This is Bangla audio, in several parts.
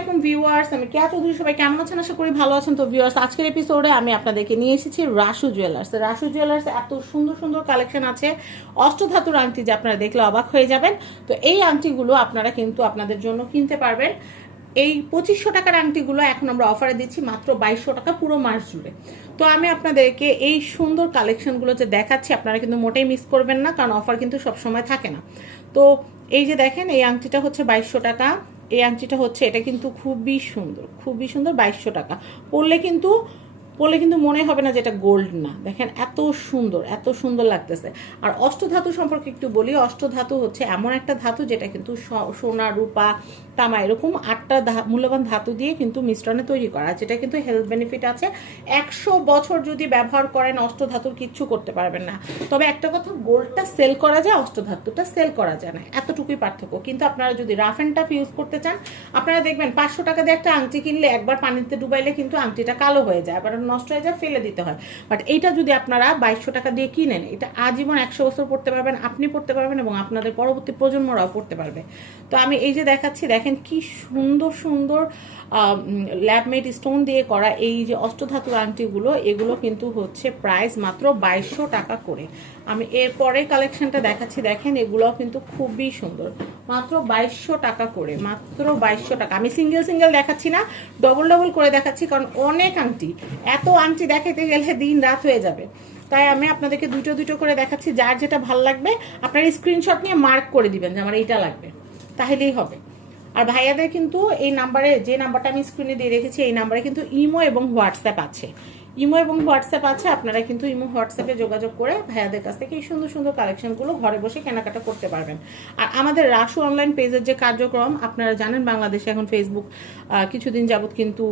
আলাইকুম ভিউয়ার্স, আমি কেয়া চৌধুরী, সবাই কেমন আছেন? আশা করি ভালো আছেন। তো ভিউয়ার্স, আজকের এপিসোডে আমি আপনাদেরকে নিয়ে এসেছি রাসু জুয়েলার্স রাসু জুয়েলার্স এত সুন্দর সুন্দর কালেকশন আছে। অষ্টধাতুর আংটি যে আপনারা দেখলে অবাক হয়ে যাবেন। তো এই আংটিগুলো আপনারা কিন্তু আপনাদের জন্য কিনতে পারবেন। এই পঁচিশশো টাকার আংটিগুলো এখন আমরা অফারে দিচ্ছি মাত্র বাইশশো টাকা পুরো মাস জুড়ে। তো আমি আপনাদেরকে এই সুন্দর কালেকশনগুলো যে দেখাচ্ছি, আপনারা কিন্তু মোটেই মিস করবেন না, কারণ অফার কিন্তু সবসময় থাকে না। তো এই যে দেখেন, এই আংটিটা হচ্ছে বাইশশো টাকা। এই আংটিটা হচ্ছে এটা কিন্তু খুবই সুন্দর খুবই সুন্দর বাইশশো টাকা। পরলে কিন্তু পরলে কিন্তু মনে হবে না যে এটা গোল্ড না। দেখেন, এত সুন্দর এত সুন্দর লাগতেছে। আর অষ্টধাতু সম্পর্কে একটু বলি, অষ্টধাতু হচ্ছে এমন একটা ধাতু যেটা কিন্তু সোনা, রূপা, তামা এরকম আটটা মূল্যবান ধাতু দিয়ে কিন্তু মিশ্রণে তৈরি করা যেটা কিন্তু হেলথ বেনিফিট আছে। একশো বছর যদি ব্যবহার করেন, অষ্টধাতুর কিচ্ছু করতে পারবেন না। তবে একটা কথা গোল্ডটা সেল করা যায়, অষ্টধাতুটা সেল করা যায় না। এতটুকুই পার্থক্য। কিন্তু আপনারা যদি রাফ অ্যান্ড টাফ ইউজ করতে চান, আপনারা দেখবেন পাঁচশো টাকা দিয়ে একটা আংটি কিনলে একবার পানিতে ডুবাইলে কিন্তু আংটিটা কালো হয়ে যায়। আবার নষ্ট হয়ে যায় ফেলে দিতে হয়। বাট এইটা যদি আপনারা বাইশশো টাকা দিয়ে কিনেন, এটা আজীবন একশো বছর পড়তে পারবেন, আপনি পড়তে পারবেন এবং আপনাদের পরবর্তী প্রজন্মরাও পড়তে পারবে। তো আমি এই যে দেখাচ্ছি, দেখেন কি সুন্দর সুন্দর ল্যাবমেড স্টোন দিয়ে করা এই যে অষ্টধাতুর আংটিগুলো, এগুলো কিন্তু হচ্ছে প্রাইস মাত্র বাইশশো টাকা করে। আমি এরপরে কালেকশনটা দেখাচ্ছি, দেখেন এগুলোও কিন্তু খুবই সুন্দর। মাত্র বাইশশো টাকা করে, মাত্র বাইশশো টাকা। আমি সিঙ্গেল সিঙ্গেল দেখাচ্ছি না ডবল ডবল করে দেখাচ্ছি, কারণ অনেক আংটি এত আংটি দেখাতে গেলে দিন রাত হয়ে যাবে। তাই আমি আপনাদেরকে দুটো দুটো করে দেখাচ্ছি, যার যেটা ভালো লাগবে, আপনারা স্ক্রিনশট নিয়ে মার্ক করে দিবেন যে আমার এইটা লাগবে। তাহলেই হবে। আর ভাইয়াদের কিন্তু এই নাম্বারে যে নাম্বারটা আমি স্ক্রিনে দিয়ে রেখেছি, এই নাম্বারে কিন্তু ইমো এবং হোয়াটসঅ্যাপ আছে। ইমো এবং হোয়াটসঅ্যাপ আছে, আপনারা কিন্তু ইমো, হোয়াটসঅ্যাপে যোগাযোগ করে ভাইয়াদের কাছ থেকে এই সুন্দর সুন্দর কালেকশনগুলো ঘরে বসে কেনাকাটা করতে পারবেন। আর আমাদের রাসু অনলাইন পেজের যে কার্যক্রম, আপনারা জানেন বাংলাদেশে এখন ফেসবুক কিছুদিন যাবৎ কিন্তু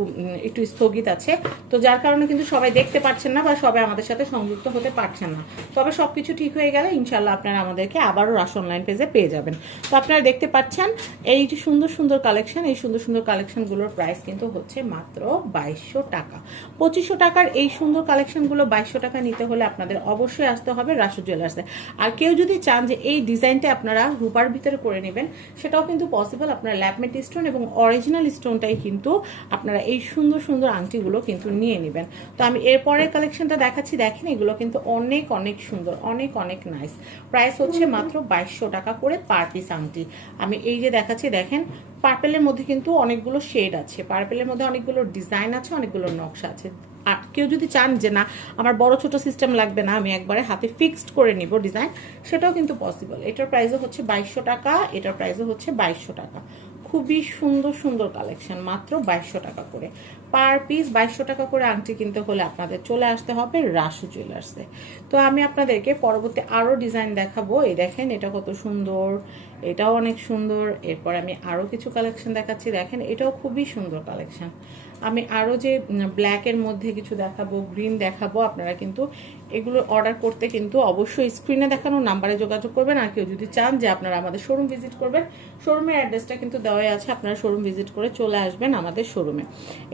একটু স্থগিত আছে। তো যার কারণে কিন্তু সবাই দেখতে পাচ্ছেন না বা সবাই আমাদের সাথে সংযুক্ত হতে পারছেন না। তবে সব কিছু ঠিক হয়ে গেলে ইনশাল্লাহ আপনারা আমাদেরকে আবারও রাসু অনলাইন পেজে পেয়ে যাবেন। তো আপনারা দেখতে পাচ্ছেন, এই যে সুন্দর সুন্দর কালেকশন এই সুন্দর সুন্দর কালেকশনগুলোর প্রাইস কিন্তু হচ্ছে মাত্র বাইশশো টাকা। পঁচিশশো টাকার এই সুন্দর কালেকশনগুলো বাইশশো টাকা নিতে হলে আপনাদের অবশ্যই আসতে হবে রাসু জুয়েলার্সে আর কেউ যদি চান যে এই ডিজাইনটা আপনারা রূপার ভিতরে করে নেবেন, সেটাও কিন্তু পসিবল আপনারা ল্যাপমেট স্টোন এবং অরিজিনাল স্টোনটাই কিন্তু আপনারা এই সুন্দর সুন্দর আংটিগুলো কিন্তু নিয়ে নেবেন। তো আমি এরপরের কালেকশনটা দেখাচ্ছি। দেখেন, এগুলো কিন্তু অনেক অনেক সুন্দর, অনেক অনেক নাইস প্রাইস হচ্ছে মাত্র বাইশশো টাকা করে পার পিস আংটি। আমি এই যে দেখাচ্ছি, দেখেন পার্পেলের মধ্যে কিন্তু অনেকগুলো শেড আছে। পার্পেলের মধ্যে অনেকগুলো ডিজাইন আছে, অনেকগুলো নকশা আছে। আর কেউ যদি চান যে না, আমার বড় ছোট সিস্টেম লাগবে না, আমি একবারে হাতে ফিক্সড করে নিব ডিজাইন সেটাও কিন্তু পসিবল এটার প্রাইসও হচ্ছে বাইশশো টাকা, এটার প্রাইসও হচ্ছে বাইশশো টাকা। খুবই সুন্দর সুন্দর কালেকশন মাত্র বাইশশো টাকা করে। পার পিস বাইশশো টাকা করে আংটি কিনতে হলে আপনাদের চলে আসতে হবে রাসু জুয়েলার্সে তো আমি আপনাদেরকে পরবর্তী আরও ডিজাইন দেখাবো। এই দেখেন, এটা কত সুন্দর, এটাও অনেক সুন্দর। এরপর আমি আরও কিছু কালেকশন দেখাচ্ছি। দেখেন, এটাও খুবই সুন্দর কালেকশন আমি আরও যে ব্ল্যাকের মধ্যে কিছু দেখাবো গ্রিন দেখাবো, আপনারা কিন্তু এগুলো অর্ডার করতে কিন্তু অবশ্যই স্ক্রিনে দেখানো নাম্বারে যোগাযোগ করবেন। আর কেউ যদি চান যে আপনারা আমাদের শোরুম ভিজিট করবেন শোরুমের অ্যাড্রেসটা কিন্তু দেওয়াই আছে। আপনারা শোরুম ভিজিট করে চলে আসবেন আমাদের শোরুমে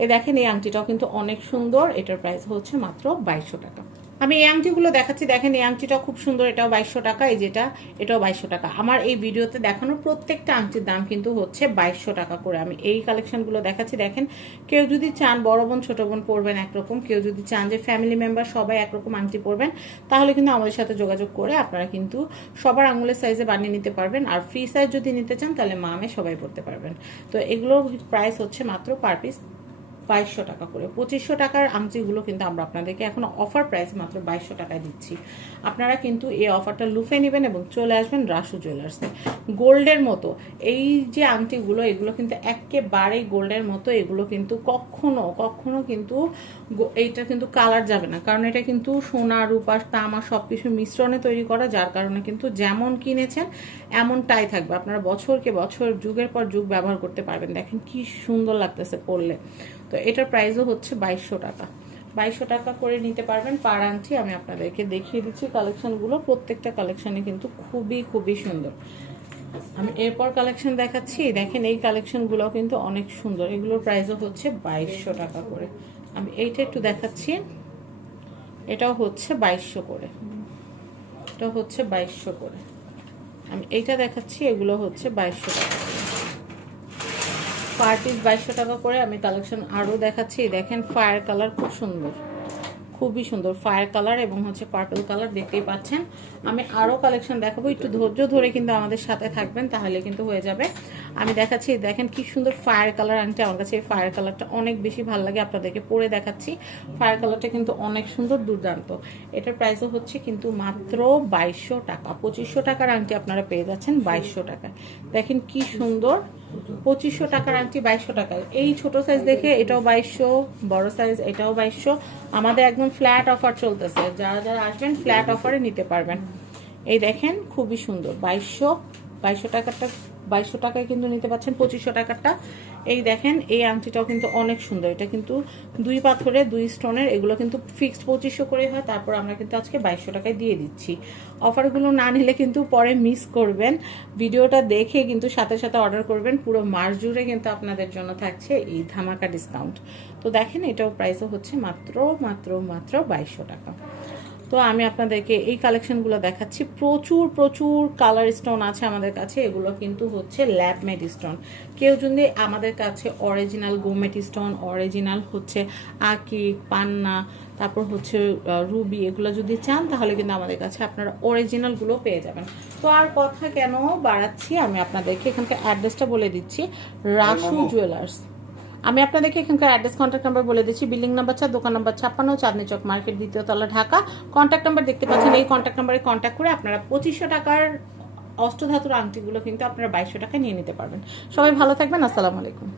এ। দেখেন এই আংটিটাও কিন্তু অনেক সুন্দর। এটার প্রাইস হচ্ছে মাত্র বাইশশো টাকা। আমি এই আংটিগুলো দেখাচ্ছি। দেখেন এই আংটিটাও খুব সুন্দর। এটাও বাইশশো টাকা। এই যেটা, এটাও বাইশশো টাকা। আমার এই ভিডিওতে দেখানো প্রত্যেকটা আংটির দাম কিন্তু হচ্ছে বাইশশো টাকা করে। আমি এই কালেকশনগুলো দেখাচ্ছি। দেখেন, কেউ যদি চান, বড় বোন, ছোটো বোন পরবেন একরকম। কেউ যদি চান যে ফ্যামিলি মেম্বার সবাই একরকম আংটি পরবেন, তাহলে কিন্তু আমাদের সাথে যোগাযোগ করে আপনারা কিন্তু সবার আঙুলের সাইজে বানিয়ে নিতে পারবেন। আর ফ্রি সাইজ যদি নিতে চান, তাহলে মামে সবাই পড়তে পারবেন। তো এগুলোর প্রাইস হচ্ছে মাত্র পার পিস বাইশশো টাকা করে। পঁচিশশো টাকার আংটিগুলো কিন্তু আমরা আপনাদেরকে এখন অফার প্রাইস মাত্র বাইশশো টাকায় দিচ্ছি। আপনারা কিন্তু এই অফারটা লুফে নেবেন এবং চলে আসবেন রাসু জুয়েলার্সে গোল্ডের মতো, এই যে আংটিগুলো এগুলো কিন্তু একেবারেই গোল্ডের মতো, এগুলো কিন্তু কখনো কখনো কিন্তু এইটা কিন্তু কালার যাবে না। কারণ এটা কিন্তু সোনা, রূপা, তামা সব কিছু মিশ্রণে তৈরি করা, যার কারণে কিন্তু যেমন কিনেছেন, এমনটাই থাকবে। আপনারা বছরকে বছর, যুগের পর যুগ ব্যবহার করতে পারবেন। দেখেন কি সুন্দর লাগতেছে পরলে। তো এটার প্রাইসও হচ্ছে বাইশশো টাকা। বাইশশো টাকা করে নিতে পারবেন পার আংটি, আমি আপনাদেরকে দেখিয়ে দিচ্ছি কালেকশানগুলো প্রত্যেকটা কালেকশানে কিন্তু খুবই খুবই সুন্দর। আমি এরপর কালেকশন দেখাচ্ছি। দেখেন এই কালেকশনগুলো কিন্তু অনেক সুন্দর। এগুলোর প্রাইসও হচ্ছে বাইশশো টাকা করে। আমি এইটা একটু দেখাচ্ছি। এটাও হচ্ছে বাইশশো করে। এটা হচ্ছে বাইশশো করে। আমি এইটা দেখাচ্ছি, এগুলো হচ্ছে বাইশশো টাকা। পার পিস বাইশশো টাকা করে আমি কালেকশন আরও দেখাচ্ছি। দেখেন ফায়ার কালার খুব সুন্দর। খুবই সুন্দর ফায়ার কালার এবং হচ্ছে পার্পল কালার দেখতেই পাচ্ছেন। আমি আরও কালেকশন দেখাবো। একটু ধৈর্য ধরে কিন্তু আমাদের সাথে থাকবেন, তাহলে কিন্তু হয়ে যাবে। আমি দেখাচ্ছি, দেখেন কি সুন্দর ফায়ার কালার আনটি, আমার কাছে এই ফায়ার কালারটা অনেক বেশি ভালো লাগে, আপনাদেরকে পরে দেখাচ্ছি। ফায়ার কালারটা কিন্তু অনেক সুন্দর, দুর্দান্ত। এটার প্রাইসও হচ্ছে কিন্তু মাত্র বাইশশো টাকা, পঁচিশশো টাকার আংটি আপনারা পেয়ে যাচ্ছেন বাইশশো টাকায়। দেখেন কি সুন্দর, পঁচিশশো টাকার আংটি বাইশশো টাকায়। এই ছোট সাইজ দেখে এটাও বাইশশো, বড় সাইজ এটাও বাইশশো। আমাদের একদম ফ্ল্যাট অফার চলতেছে, যারা যারা আসবেন ফ্ল্যাট অফারে নিতে পারবেন। এই দেখেন খুবই সুন্দর, বাইশশো বাইশশো টাকারটা বাইশশো টাকায় কিন্তু নিতে পাচ্ছেন, পঁচিশশো টাকারটা। এই দেখেন, এই আংটিটাও কিন্তু অনেক সুন্দর। এটা কিন্তু দুই পাথরে, দুই স্টোনের, এগুলো কিন্তু ফিক্সড পঁচিশশো করে হয়। তারপর আমরা কিন্তু আজকে বাইশশো টাকায় দিয়ে দিচ্ছি। অফারগুলো না নিলে কিন্তু পরে মিস করবেন। ভিডিওটা দেখে কিন্তু সাথে সাথে অর্ডার করবেন। পুরো মাস জুড়ে কিন্তু আপনাদের জন্য থাকছে এই ধামাকা ডিসকাউন্ট। তো দেখেন, এটাও প্রাইসও হচ্ছে মাত্র মাত্র মাত্র বাইশশো টাকা। তো আমি আপনাদেরকে এই কালেকশনগুলো দেখাচ্ছি। প্রচুর প্রচুর কালার স্টোন আছে আমাদের কাছে। এগুলো কিন্তু হচ্ছে ল্যাব মেড স্টোন কেউ যদি আমাদের কাছে অরিজিনাল গোমেট স্টোন অরিজিনাল হচ্ছে আকিক পান্না তারপর হচ্ছে রুবি এগুলো যদি চান তাহলে কিন্তু আমাদের কাছে আপনারা অরিজিনালগুলো পেয়ে যাবেন। তো আর কথা কেন বাড়াচ্ছি আমি আপনাদেরকে এখানকার অ্যাড্রেসটা বলে দিচ্ছি। রাসু জুয়েলার্স আমি আপনাদেরকে এখানকার অ্যাড্রেস কন্ট্যাক্ট নাম্বার বলে দিচ্ছি। বিল্ডিং নাম্বার চার দোকান নাম্বার ছাপ্পান্ন, চাঁদনি চক মার্কেট দ্বিতীয় তলা, ঢাকা। কন্ট্যাক্ট নাম্বার দেখতে পাচ্ছেন। এই কন্ট্যাক্ট নাম্বারে কন্ট্যাক্ট করে আপনারা পঁচিশশো টাকার অষ্টধাতুর আংটিগুলো কিন্তু আপনারা বাইশশো টাকায় নিয়ে নিতে পারবেন। সবাই ভালো থাকবেন। আসসালামু আলাইকুম।